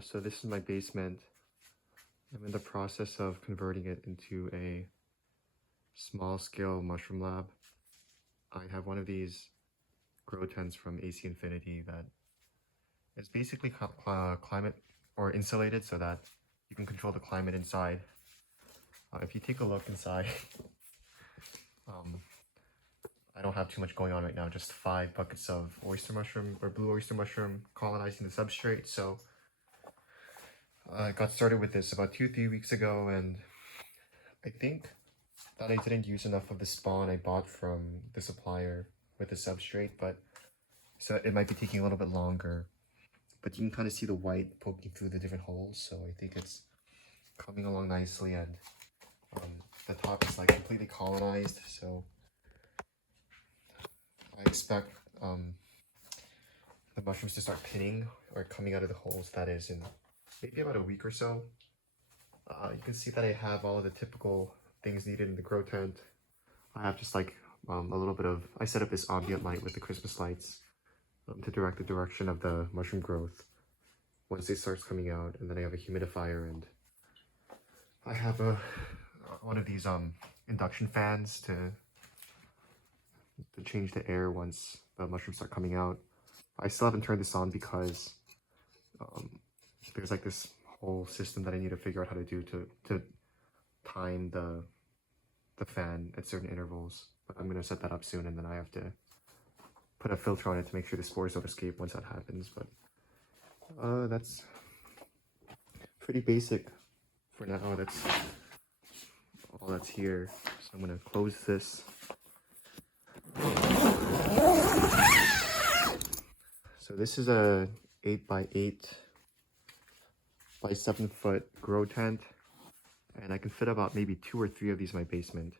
So this is my basement. I'm in the process of converting it into a small-scale mushroom lab. I have one of these grow tents from AC Infinity that is basically climate or insulated so that you can control the climate inside. If you take a look inside, I don't have too much going on right now, just 5 buckets of oyster mushroom or blue oyster mushroom colonizing the substrate. So I got started with this about 2-3 weeks ago, and I think that I didn't use enough of the spawn I bought from the supplier with the substrate, but so it might be taking a little bit longer. But you can kind of see the white poking through the different holes, so I think it's coming along nicely, and the top is like completely colonized, so I expect the mushrooms to start pinning or coming out of the holes, that is, in maybe about a week or so. You can see that I have all of the typical things needed in the grow tent. I have just like a little bit of, I set up this ambient light with the Christmas lights to direct the direction of the mushroom growth once it starts coming out, and then I have a humidifier, and I have one of these induction fans to change the air once the mushrooms start coming out. I still haven't turned this on because there's like this whole system that I need to figure out how to do to time the fan at certain intervals. But I'm gonna set that up soon, and then I have to put a filter on it to make sure the spores don't escape once that happens. But that's pretty basic for now. That's all that's here. So I'm gonna close this. So this is a 8x8 by 7 foot grow tent, and I can fit about maybe 2 or 3 of these in my basement.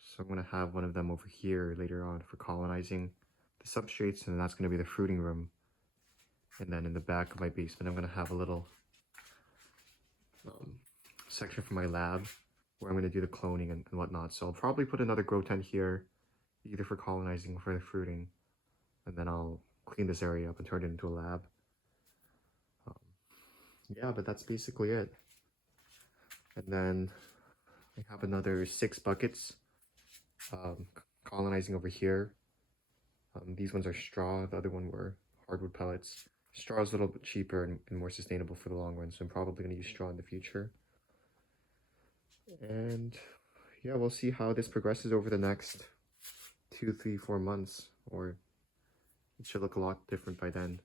So I'm gonna have one of them over here later on for colonizing the substrates, and that's gonna be the fruiting room. And then in the back of my basement, I'm gonna have a little section for my lab where I'm gonna do the cloning and whatnot. So I'll probably put another grow tent here, either for colonizing or for the fruiting, and then I'll clean this area up and turn it into a lab. Yeah, but that's basically it. And then I have another 6 buckets colonizing over here. These ones are straw, the other one were hardwood pellets. Straw is a little bit cheaper and more sustainable for the long run, so I'm probably going to use straw in the future. And yeah, we'll see how this progresses over the next 2, 3, 4 months, or it should look a lot different by then.